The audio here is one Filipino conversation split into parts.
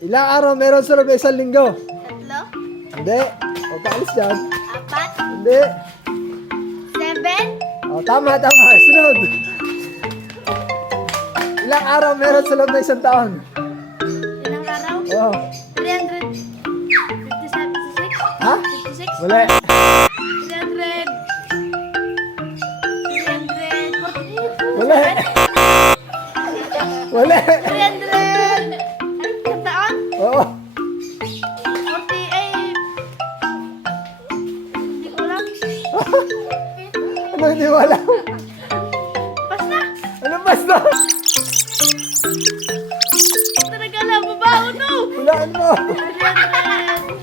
Ilang araw meron sa loob ng isang linggo? 3, Hindi. O, paalis dyan. 4, Hindi. 7, O, tama. Sunod. Ilang araw meron sa loob ng isang taon? ilang araw? Oo. 357, Ha? 56, Muli. 300, 340, Muli. Muli. 300, isang taon? Oo. 48, hindi ko alam. Ano hindi mo alam? Basta, Anong basta? talaga lang, babaho to. Hulaan mo. 300,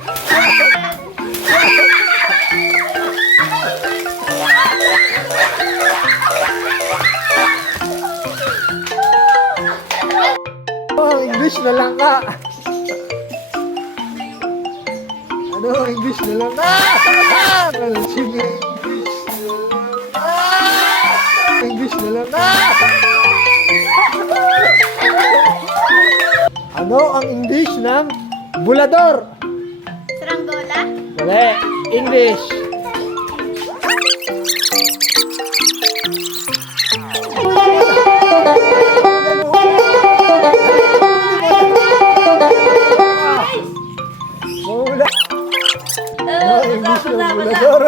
Oh, English na lang ka. Ano, English na lang ka. Sige, English na lang ka. Ano ang English ng bulador? Saranggola, Mali. English. Mula. Ano ang English ng bulador?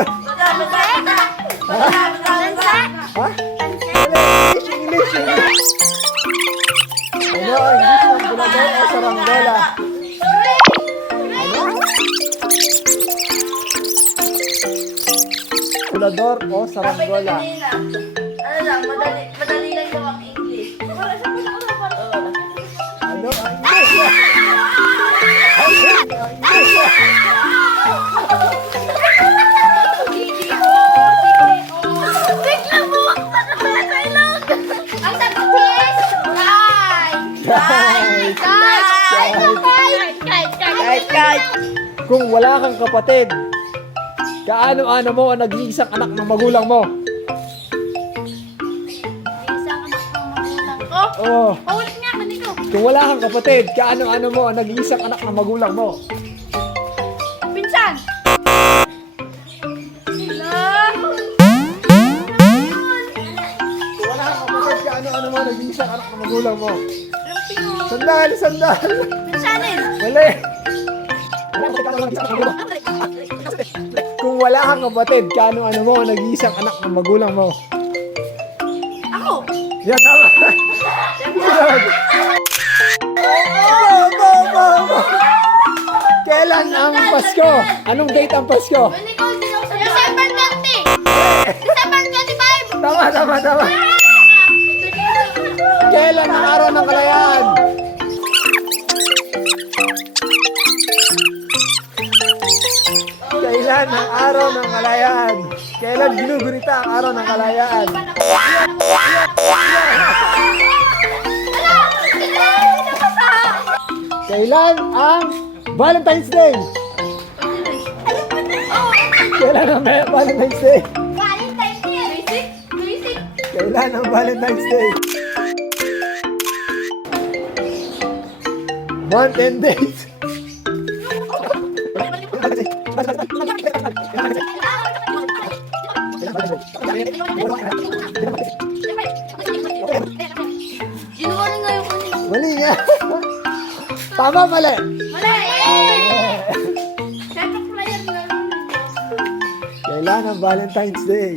Bansa, Ha? English, English, English. Ano ang English ng bulador o saranggola? Ano? Bulador o saranggola? Ano lang, madali lang daw ang English. Ano ang English? bigla mo, nakakala sa ilong. Ang sagot is, Kahit. Kung wala kang kapatid, kaano-ano mo ang nag-iisang anak ng magulang mo? Isang anak ng magulang ko. Oo. Paulit nga, maniko. Kung wala kang kapatid, kaano-ano mo ang nag-iisang anak ng magulang mo? Pinsan. Kung wala kang kapatid, kaano-ano mo ang nag-iisang anak ng magulang mo? Sandal! Pinsanin. Mali! Kung wala kang kapatid, kaano-ano mo ang nag-iisang anak ng magulang mo? Ako. Yan, tama! Sunod. Kailan ang Pasko? Anong date ang Pasko? Maniko, December 20. December 25. Tama. Kailan ang araw ng kalayaan? Kailan ang araw ng kalayaan? Kailan ginugunita ang araw ng kalayaan? Kailan ang Valentine's Day? Kailan ang Valentine's Day? Valentine's Day. Basic. Kailan ang Valentine's Day? Month and date. Ginuwalin nga yung kunin. Mali niya. Tama, mali. Mali! Siyempre ko na yan. Kailan ang Valentine's Day?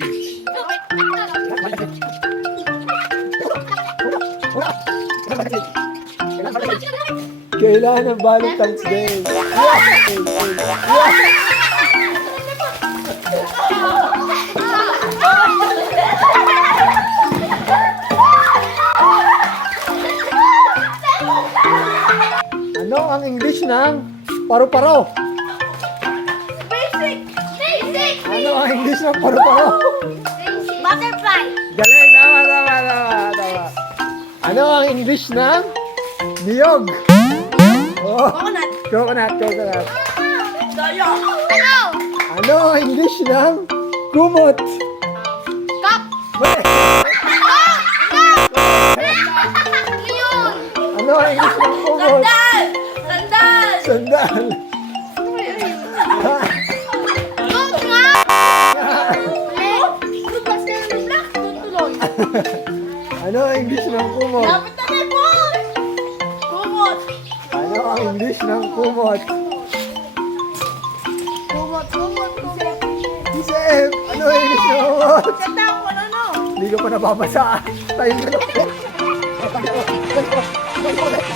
Kailan ang Valentine's Day? Ano ang English ng paru-paro? Basic. Ano ang English ng paru-paro? Butterfly. Galing, tama. Ano ang English ng niyog? Oh, Coconut. coconut. Daya! Ano? Ano ang English ng kumot? Cup. Mali. Yun. Ano ang English ng kumot? Sandal! Sandal! Tagal. Good nga! Good kasi yung black. Tutuloy. Ano ang English ng kumot? Lapit na may boy! Kumot! Ano ang English ng kumot? Kumot, kumot, kumot. Isip! Ano ang English ng kumot? Ganda ako, ano? Hindi ka pa nababasa. Tayo ka lang po. Ng kumot.